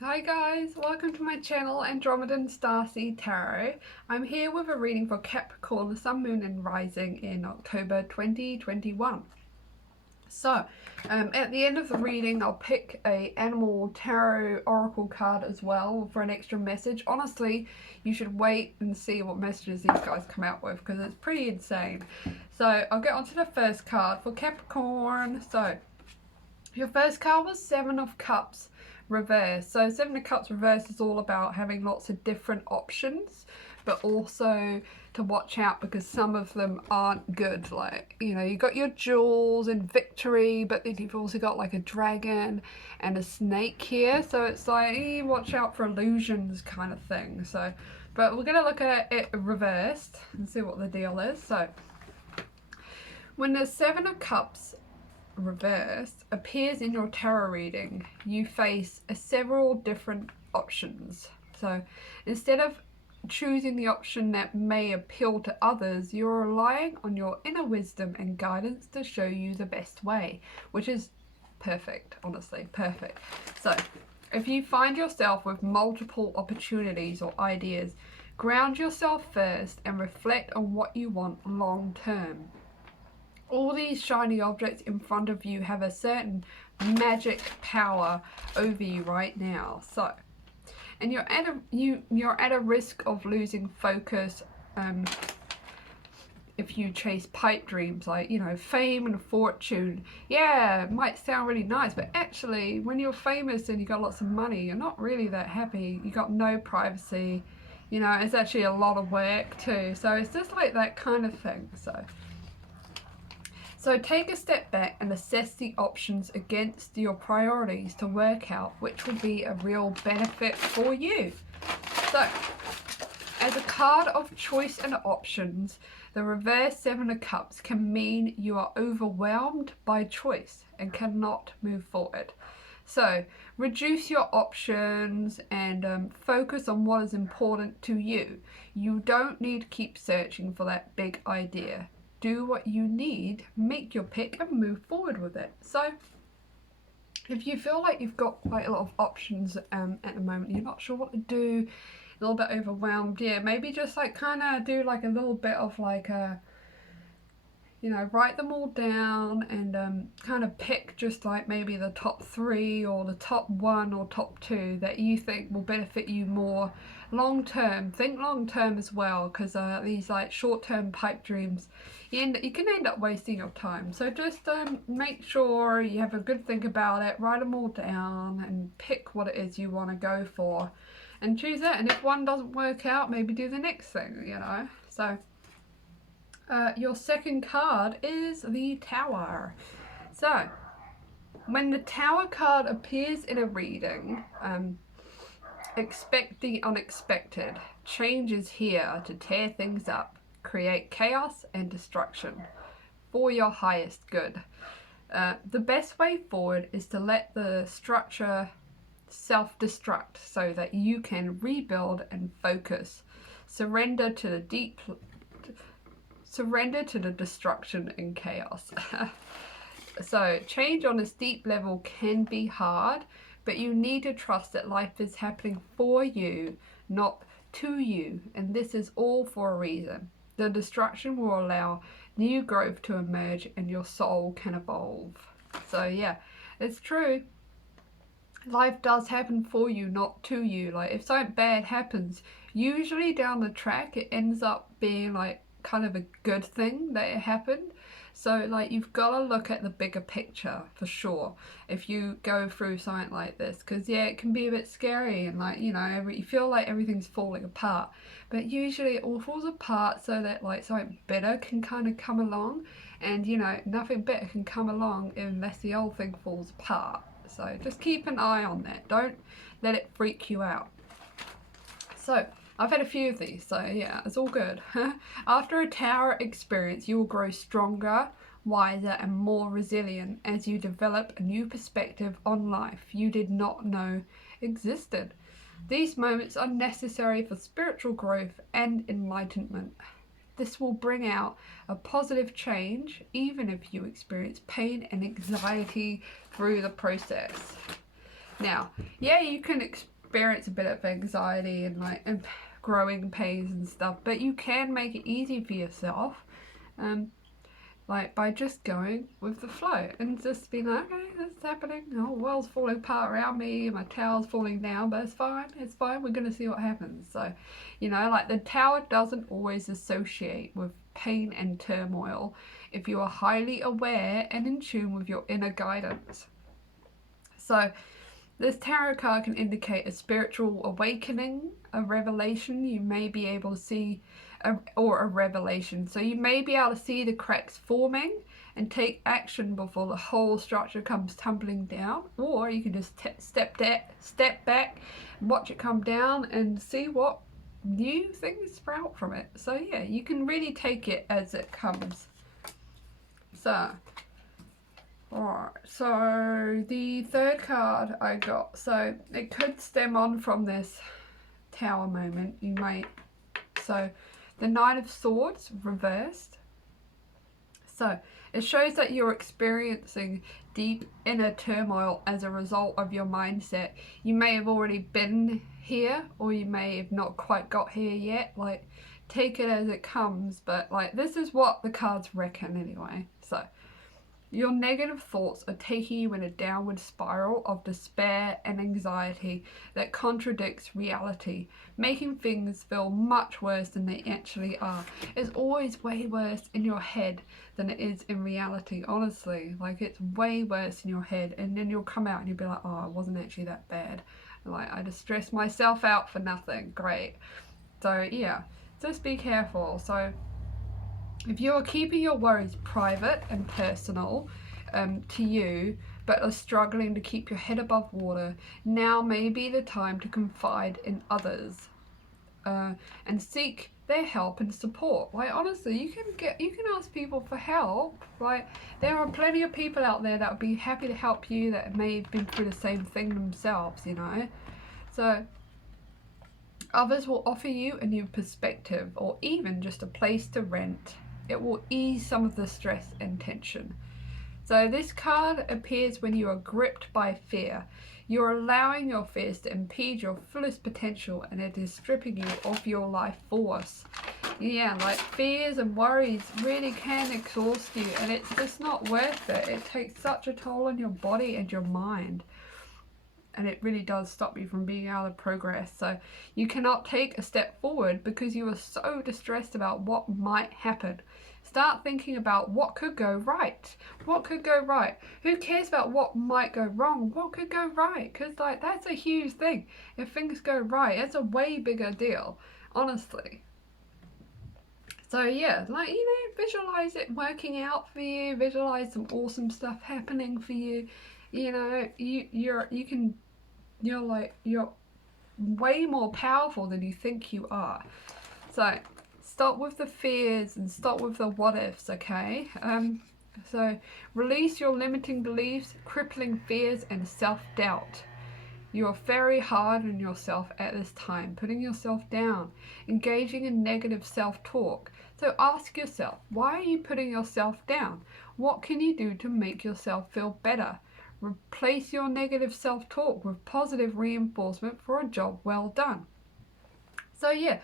Hi guys, welcome to my channel Andromedan Starseed Tarot. I'm here with a reading for Capricorn, the Sun, Moon and Rising in October 2021. So, at the end of the reading I'll pick a animal tarot oracle card as well for an extra message. Honestly, you should wait and see what messages these guys come out with because it's pretty insane. So I'll get on to the first card for Capricorn. So, your first card was Seven of Cups reverse. So Seven of Cups reverse is all about having lots of different options, but also to watch out because some of them aren't good. Like, you know, you got your jewels and victory, but then you've also got like a dragon and a snake here. So it's like, watch out for illusions kind of thing. So, but we're going to look at it reversed and see what the deal is. So when the Seven of Cups reversed appears in your tarot reading, you face several different options. So instead of choosing the option that may appeal to others, you're relying on your inner wisdom and guidance to show you the best way, which is perfect, honestly, perfect. So if you find yourself with multiple opportunities or ideas, ground yourself first and reflect on what you want long term. All these shiny objects in front of you have a certain magic power over you right now. So, and you're at a risk of losing focus if you chase pipe dreams, like, you know, fame and fortune. Yeah, it might sound really nice, but actually when you're famous and you got lots of money, you're not really that happy. You got no privacy, you know, it's actually a lot of work too. So it's just like that kind of thing. So take a step back and assess the options against your priorities to work out which will be a real benefit for you. So, as a card of choice and options, the reverse Seven of Cups can mean you are overwhelmed by choice and cannot move forward. So, reduce your options and focus on what is important to you. You don't need to keep searching for that big idea. Do what you need, make your pick and move forward with it. So if you feel like you've got quite a lot of options at the moment, you're not sure what to do, a little bit overwhelmed, yeah, maybe just like kind of do like a little bit of like a, you know, write them all down and kind of pick just like maybe the top three or the top one or top two that you think will benefit you more long term. Think long term as well, because these like short term pipe dreams, you can end up wasting your time. So just make sure you have a good think about it, write them all down and pick what it is you want to go for and choose it. And if one doesn't work out, maybe do the next thing, you know. So your second card is the Tower. So, when the Tower card appears in a reading, expect the unexpected. Change is here to tear things up, create chaos and destruction for your highest good. The best way forward is to let the structure self-destruct so that you can rebuild and focus. Surrender to the destruction and chaos. So change on a steep level can be hard, but you need to trust that life is happening for you, not to you, and this is all for a reason. The destruction will allow new growth to emerge and your soul can evolve. So yeah, it's true. Life does happen for you, not to you. Like if something bad happens, usually down the track it ends up being like kind of a good thing that it happened. So like you've got to look at the bigger picture for sure if you go through something like this, because yeah, it can be a bit scary and like, you know, you feel like everything's falling apart, but usually it all falls apart so that like something better can kind of come along, and you know, nothing better can come along unless the old thing falls apart. So just keep an eye on that, don't let it freak you out. So I've had a few of these, so yeah, it's all good. After a Tower experience, you will grow stronger, wiser, and more resilient as you develop a new perspective on life you did not know existed. These moments are necessary for spiritual growth and enlightenment. This will bring out a positive change, even if you experience pain and anxiety through the process. Now, yeah, you can experience a bit of anxiety and like growing pains and stuff, but you can make it easy for yourself, like by just going with the flow and just being like, okay, this is happening. Oh, world's falling apart around me, my tower's falling down, but it's fine. It's fine. We're gonna see what happens. So, you know, like the tower doesn't always associate with pain and turmoil if you are highly aware and in tune with your inner guidance. So this tarot card can indicate a spiritual awakening, a revelation you may be able to see, or a revelation. So you may be able to see the cracks forming and take action before the whole structure comes tumbling down, or you can just step back, watch it come down and see what new things sprout from it. So yeah, you can really take it as it comes. So alright, so the third card I got, so it could stem on from this tower moment. You might, so the Knight of Swords reversed. So it shows that you're experiencing deep inner turmoil as a result of your mindset. You may have already been here, or you may have not quite got here yet. Like, take it as it comes, but like this is what the cards reckon anyway. So your negative thoughts are taking you in a downward spiral of despair and anxiety that contradicts reality, making things feel much worse than they actually are. It's always way worse in your head than it is in reality, honestly. Like, it's way worse in your head, and then you'll come out and you'll be like, oh, it wasn't actually that bad. Like, I just stressed myself out for nothing. Great. So yeah, just be careful. So if you are keeping your worries private and personal to you, but are struggling to keep your head above water, now may be the time to confide in others and seek their help and support. Like, honestly, you can ask people for help. Like, there are plenty of people out there that would be happy to help you that may have been through the same thing themselves, you know. So others will offer you a new perspective, or even just a place to rent. It will ease some of the stress and tension. So this card appears when you are gripped by fear. You're allowing your fears to impede your fullest potential, and it is stripping you of your life force. Yeah, like fears and worries really can exhaust you, and it's just not worth it. It takes such a toll on your body and your mind, and it really does stop you from being able to progress. So you cannot take a step forward because you are so distressed about what might happen. Start thinking about what could go right. What could go right? Who cares about what might go wrong? What could go right? Because like, that's a huge thing. If things go right, it's a way bigger deal, honestly. So yeah, like, you know, visualize it working out for you. Visualize some awesome stuff happening for you. You know, you're way more powerful than you think you are. So stop with the fears and stop with the what ifs, okay? So release your limiting beliefs, crippling fears, and self-doubt. You are very hard on yourself at this time, putting yourself down, engaging in negative self-talk. So ask yourself, why are you putting yourself down? What can you do to make yourself feel better? Replace your negative self-talk with positive reinforcement for a job well done. So yeah,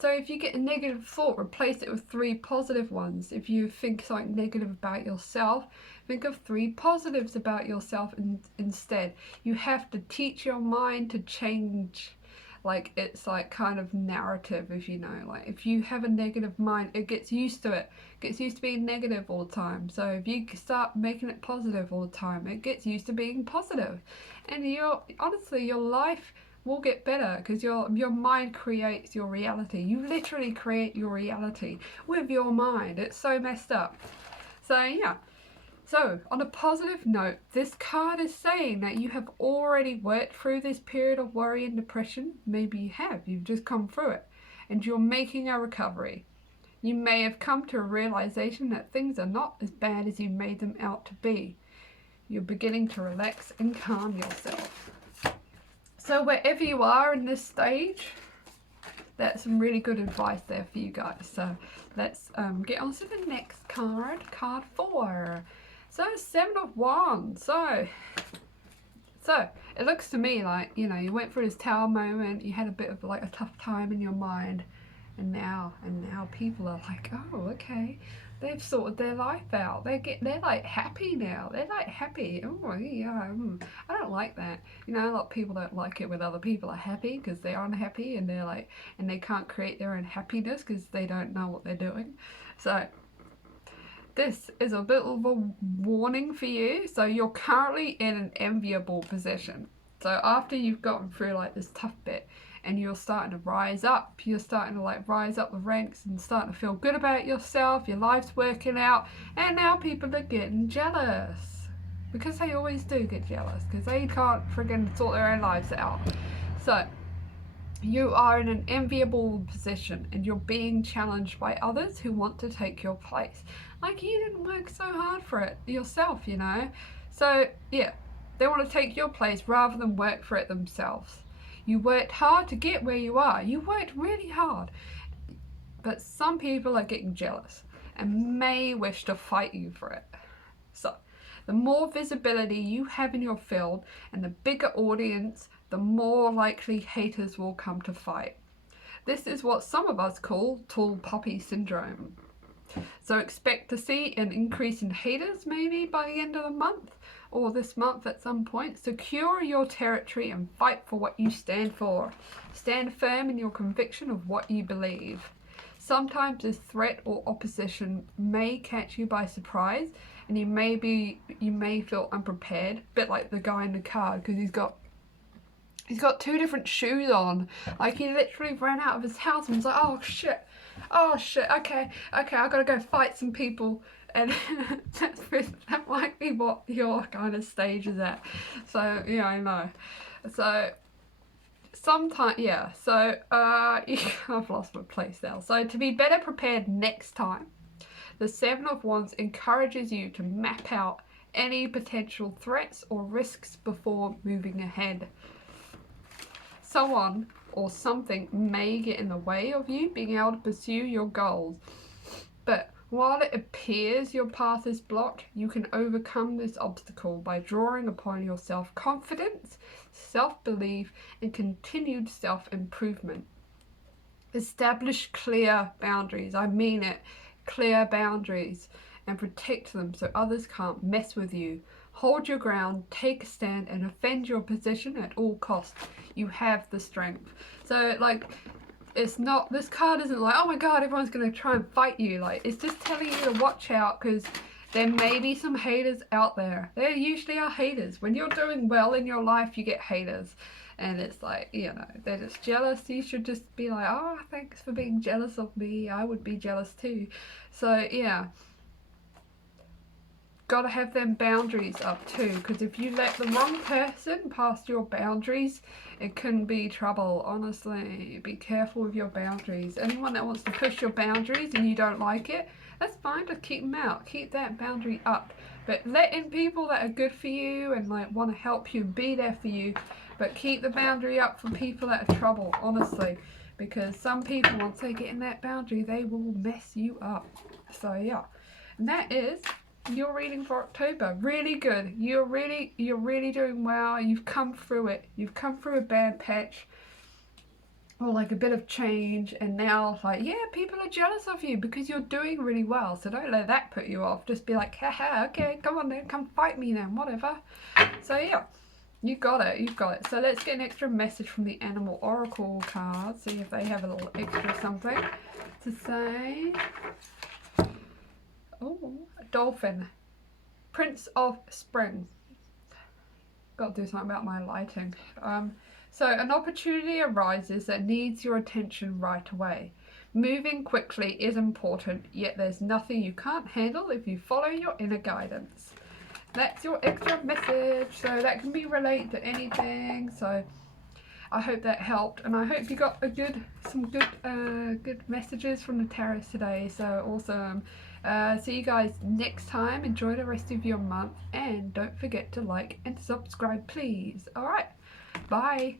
so if you get a negative thought, replace it with 3 positive ones. If you think something negative about yourself, think of 3 positives about yourself instead. You have to teach your mind to change. Like, it's like kind of narrative, if you know. Like, if you have a negative mind, it gets used to it. It gets used to being negative all the time. So if you start making it positive all the time, it gets used to being positive. And honestly, your life will get better because your mind creates your reality. You literally create your reality with your mind. It's so messed up. So yeah. So, on a positive note, this card is saying that you have already worked through this period of worry and depression. Maybe you have. You've just come through it. And you're making a recovery. You may have come to a realization that things are not as bad as you made them out to be. You're beginning to relax and calm yourself. So wherever you are in this stage, that's some really good advice there for you guys. So let's get on to the next card, card 4. So 7 of Wands. So So it looks to me like, you know, you went through this tower moment, you had a bit of like a tough time in your mind, and now people are like, oh, okay, they've sorted their life out. They're like happy now. They're like happy. Oh yeah, I don't like that. You know, a lot of people don't like it when other people are happy because they're unhappy and they're like, and they can't create their own happiness because they don't know what they're doing. So this is a bit of a warning for you. So you're currently in an enviable position. So after you've gotten through like this tough bit and you're starting to rise up, you're starting to like rise up the ranks and starting to feel good about yourself, your life's working out, and now people are getting jealous. Because they always do get jealous, because they can't friggin' sort their own lives out. So you are in an enviable position and you're being challenged by others who want to take your place. Like, you didn't work so hard for it yourself, you know? So, yeah, they want to take your place rather than work for it themselves. You worked hard to get where you are. You worked really hard. But some people are getting jealous and may wish to fight you for it. So, the more visibility you have in your field and the bigger audience, the more likely haters will come to fight. This is what some of us call tall poppy syndrome. So expect to see an increase in haters maybe by the end of the month or this month at some point. Secure your territory and fight for what you stand for. Stand firm in your conviction of what you believe. Sometimes this threat or opposition may catch you by surprise and you may feel unprepared, a bit like the guy in the card, because he's got two different shoes on. Like, he literally ran out of his house and was like, oh shit, okay, I gotta go fight some people. And that might be what your kind of stage is at. So, yeah, I know. So, sometimes, yeah, so, I've lost my place now. So, to be better prepared next time, the Seven of Wands encourages you to map out any potential threats or risks before moving ahead. Someone or something may get in the way of you being able to pursue your goals. But while it appears your path is blocked, you can overcome this obstacle by drawing upon your self-confidence, self-belief, and continued self-improvement. Establish clear boundaries. I mean it. Clear boundaries, and protect them so others can't mess with you. Hold your ground, take a stand, and defend your position at all costs. You have the strength. So, like, it's not, this card isn't like, oh my god, everyone's going to try and fight you. Like, it's just telling you to watch out, because there may be some haters out there. There usually are haters. When you're doing well in your life, you get haters. And it's like, you know, they're just jealous. You should just be like, oh, thanks for being jealous of me. I would be jealous too. So, yeah. Gotta have them boundaries up too, because if you let the wrong person past your boundaries, it can be trouble. Honestly, be careful with your boundaries. Anyone that wants to push your boundaries and you don't like it, that's fine, just keep them out. Keep that boundary up. But let in people that are good for you and like want to help you, be there for you. But keep the boundary up for people that are trouble, honestly. Because some people, once they get in that boundary, they will mess you up. So yeah. And that is your reading for October. Really good. You're really doing well. You've come through it. You've come through a bad patch. Or like a bit of change, and now like, yeah, people are jealous of you because you're doing really well. So don't let that put you off. Just be like, haha, okay, come on then, come fight me then, whatever. So yeah, you got it, you've got it. So let's get an extra message from the Animal Oracle card. See if they have a little extra something to say. Oh, a dolphin. Prince of Spring. Got to do something about my lighting. So an opportunity arises that needs your attention right away. Moving quickly is important, yet there's nothing you can't handle if you follow your inner guidance. That's your extra message. So that can be related to anything. So I hope that helped, and I hope you got some good messages from the tarot today. So awesome. See you guys next time. Enjoy the rest of your month, and don't forget to like and subscribe, please. All right. Bye.